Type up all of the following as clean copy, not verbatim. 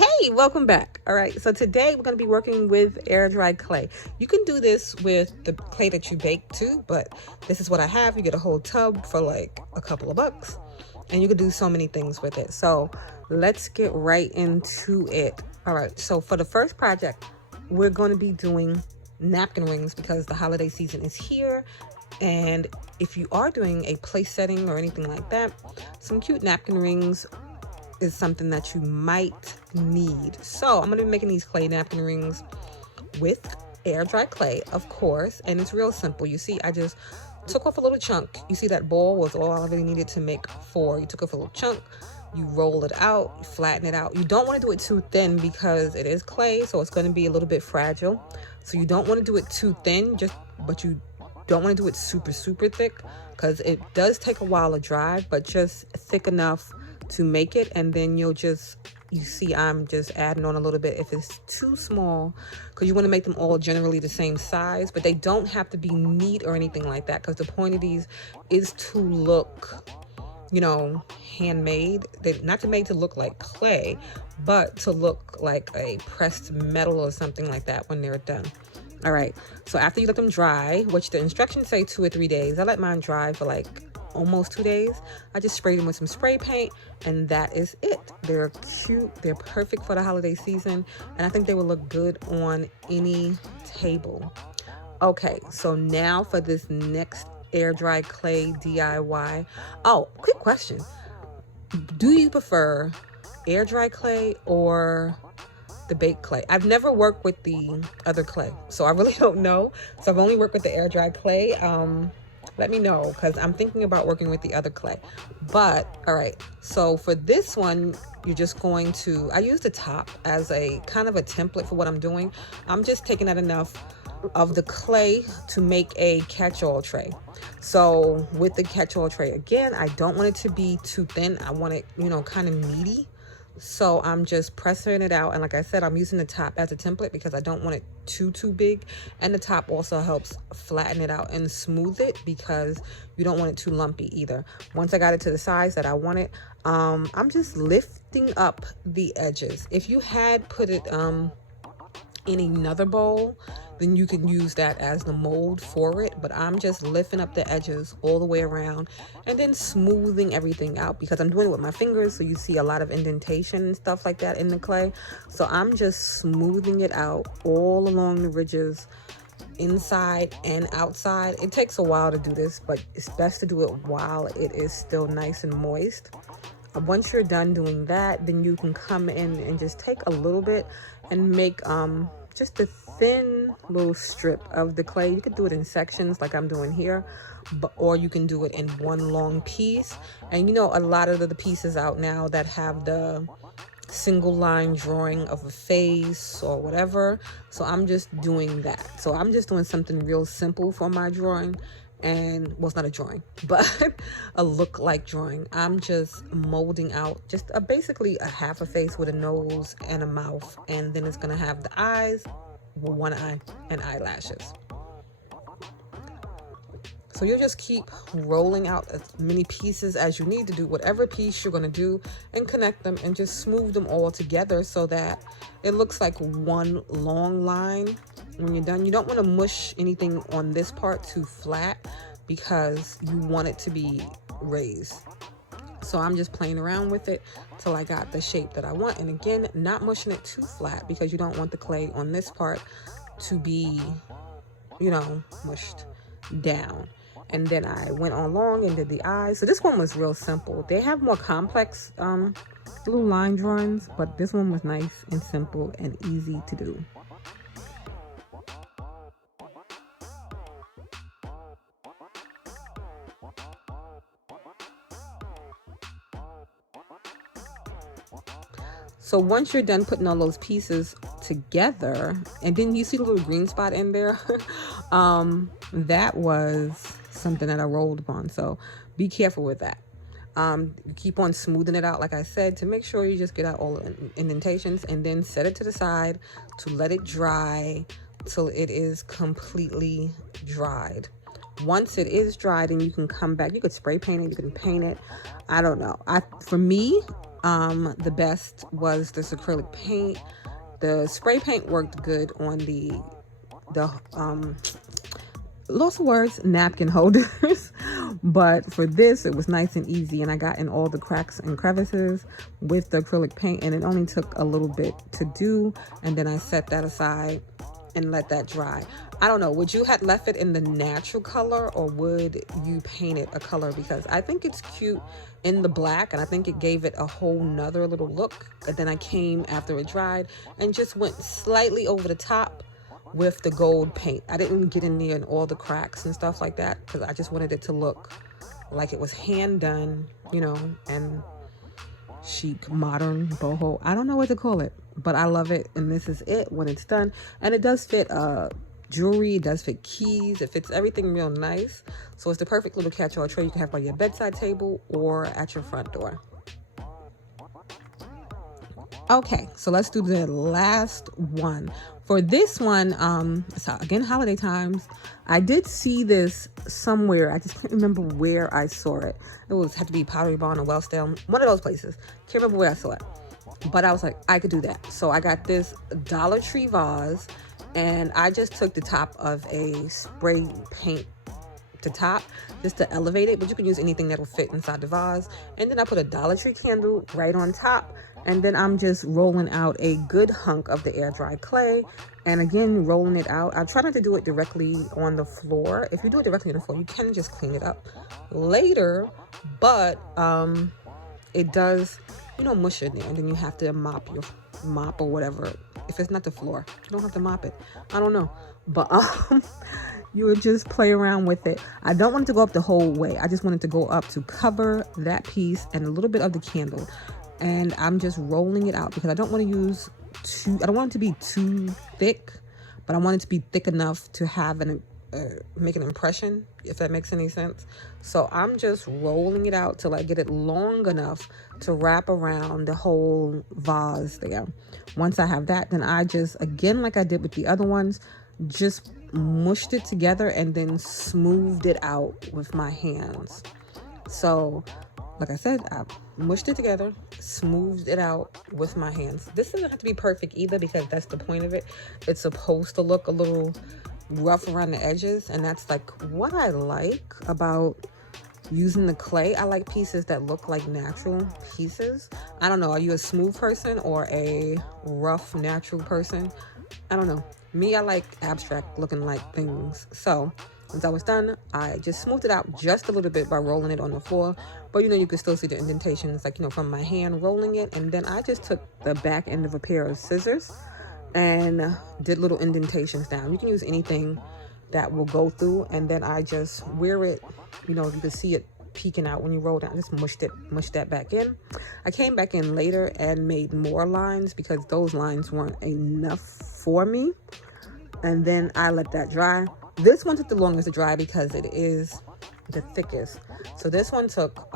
Hey, welcome back. All right, so today we're going to be working with air dry clay. You can do this with the clay that you bake too, but this is what I have. You get a whole tub for like a couple of bucks, and you can do so many things with it. So let's get right into it. All right, so for the first project, we're going to be doing napkin rings because the holiday season is here. And if you are doing a place setting or anything like that, some cute napkin rings is something that you might need. So I'm gonna be making these clay napkin rings with air dry clay, of course, and it's real simple. You see, I just took off a little chunk. You see that ball was all I really needed to make four. You took off a little chunk, you roll it out, you flatten it out. You don't want to do it too thin because it is clay, so it's going to be a little bit fragile. So you don't want to do it too thin, but you don't want to do it super thick because it does take a while to dry, but just thick enough to make it. And then you see I'm just adding on a little bit if it's too small, because you want to make them all generally the same size, but they don't have to be neat or anything like that, because the point of these is to look, handmade. They're not made to look like clay, but to look like a pressed metal or something like that when they're done. All right, so after you let them dry, which the instructions say 2 or 3 days, I let mine dry for like almost 2 days. I just sprayed them with some spray paint, and that is it. They're cute, they're perfect for the holiday season, and I think they will look good on any table. Okay, so now for this next air dry clay DIY. Oh, quick question. Do you prefer air dry clay or the baked clay? I've never worked with the other clay, so I really don't know. So I've only worked with the air dry clay. Let me know, because I'm thinking about working with the other clay. But all right, so for this one, you're just going to, I use the top as a kind of a template for what I'm doing. I'm just taking out enough of the clay to make a catch-all tray. So with the catch-all tray, again, I don't want it to be too thin. I want it, kind of meaty. So I'm just pressing it out, and like I said, I'm using the top as a template because I don't want it too big, and the top also helps flatten it out and smooth it because you don't want it too lumpy either. Once I got it to the size that I want it, I'm just lifting up the edges. If you had put it in another bowl, then you can use that as the mold for it. But I'm just lifting up the edges all the way around and then smoothing everything out because I'm doing it with my fingers, so you see a lot of indentation and stuff like that in the clay. So I'm just smoothing it out all along the ridges, inside and outside. It takes a while to do this, but it's best to do it while it is still nice and moist. Once you're done doing that, then you can come in and just take a little bit and make just a thin little strip of the clay. You could do it in sections like I'm doing here, or you can do it in one long piece. And a lot of the pieces out now that have the single line drawing of a face or whatever. So I'm just doing that. So I'm just doing something real simple for my drawing. And well, it's not a drawing, but a look-like drawing. I'm just molding out just basically a half a face with a nose and a mouth, and then it's gonna have the eyes, one eye, and eyelashes. So you'll just keep rolling out as many pieces as you need to do whatever piece you're going to do, and connect them and just smooth them all together so that it looks like one long line when you're done. You don't want to mush anything on this part too flat because you want it to be raised. So I'm just playing around with it till I got the shape that I want. And again, not mushing it too flat because you don't want the clay on this part to be, mushed down. And then I went on long and did the eyes. So this one was real simple. They have more complex little line drawings, but this one was nice and simple and easy to do. So once you're done putting all those pieces together, and then you see the little green spot in there, that was something that I rolled upon. So be careful with that. You keep on smoothing it out, like I said, to make sure you just get out all the indentations, and then set it to the side to let it dry till it is completely dried. Once it is dried, then you can come back. You could spray paint it, you can paint it. I don't know. For me, The best was this acrylic paint. The spray paint worked good on the lost of words, napkin holders. But for this, it was nice and easy, and I got in all the cracks and crevices with the acrylic paint, and it only took a little bit to do. And then I set that aside and let that dry. I don't know, would you have left it in the natural color, or would you paint it a color? Because I think it's cute in the black, and I think it gave it a whole nother little look. And then I came after it dried and just went slightly over the top with the gold paint. I didn't get in there and all the cracks and stuff like that, because I just wanted it to look like it was hand done, you know, and chic, modern, boho. I don't know what to call it, but I love it. And this is it when it's done. And it does fit jewelry, it does fit keys, it fits everything real nice. So it's the perfect little catch-all tray you can have by your bedside table or at your front door. Okay, so let's do the last one. For this one, so again, holiday times, I did see this somewhere. I just can't remember where I saw it. It had to be Pottery Barn or Wellsdale, one of those places. Can't remember where I saw it. But I was like, I could do that. So I got this Dollar Tree vase, and I just took the top of a spray paint to top just to elevate it, but you can use anything that will fit inside the vase. And then I put a Dollar Tree candle right on top, and then I'm just rolling out a good hunk of the air dry clay, and again rolling it out. I try not to do it directly on the floor. If you do it directly on the floor, you can just clean it up later, but it does, you know, mush in there, and then you have to mop or whatever. If it's not the floor, you don't have to mop it. I don't know, but you would just play around with it. I don't want it to go up the whole way. I just want it to go up to cover that piece and a little bit of the candle. And I'm just rolling it out because I don't want to I don't want it to be too thick, but I want it to be thick enough to have make an impression, if that makes any sense. So I'm just rolling it out till I get it long enough to wrap around the whole vase there. Once I have that, then I just, again, like I did with the other ones, just mushed it together and then smoothed it out with my hands. So like I said, I mushed it together, smoothed it out with my hands. This doesn't have to be perfect either, because that's the point of it. It's supposed to look a little rough around the edges, and that's like what I like about using the clay. I like pieces that look like natural pieces. I don't know, are you a smooth person or a rough natural person? I don't know. Me, I like abstract looking like things. So once I was done, I just smoothed it out just a little bit by rolling it on the floor. But, you know, you can still see the indentations, like, you know, from my hand rolling it. And then I just took the back end of a pair of scissors and did little indentations down. You can use anything that will go through. And then I just wear it, you know, you can see it peeking out when you roll down. Just mushed that back in. I came back in later and made more lines because those lines weren't enough for me. And then I let that dry. This one took the longest to dry because it is the thickest. So this one took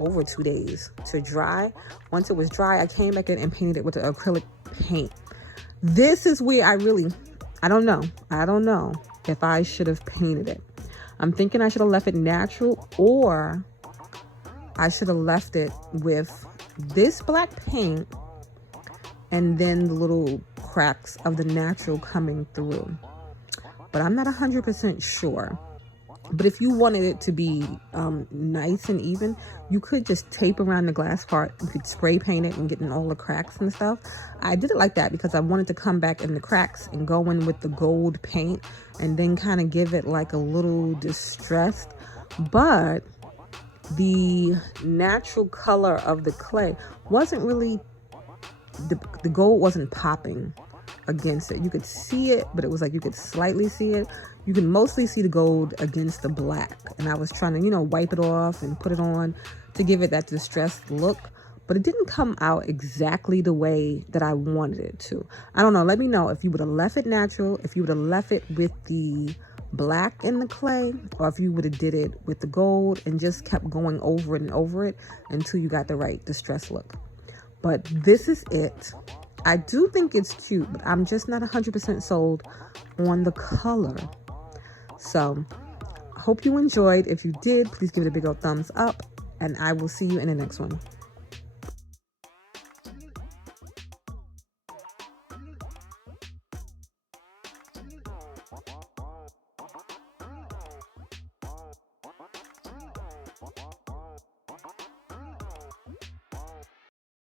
over 2 days to dry. Once it was dry, I came back in and painted it with the acrylic paint. This is where I don't know if I should have painted it. I'm thinking I should have left it natural, or I should have left it with this black paint and then the little cracks of the natural coming through. But I'm not 100% sure. But if you wanted it to be nice and even, you could just tape around the glass part. You could spray paint it and get in all the cracks and stuff. I did it like that because I wanted to come back in the cracks and go in with the gold paint and then kind of give it like a little distressed. But the natural color of the clay wasn't really, the gold wasn't popping against it. You could see it, but it was like you could slightly see it. You can mostly see the gold against the black. And I was trying to, you know, wipe it off and put it on to give it that distressed look. But it didn't come out exactly the way that I wanted it to. I don't know. Let me know if you would have left it natural, if you would have left it with the black in the clay, or if you would have did it with the gold and just kept going over it and over it until you got the right distressed look. But this is it. I do think it's cute, but I'm just not 100% sold on the color. So, hope you enjoyed. If you did, please give it a big old thumbs up, and I will see you in the next one.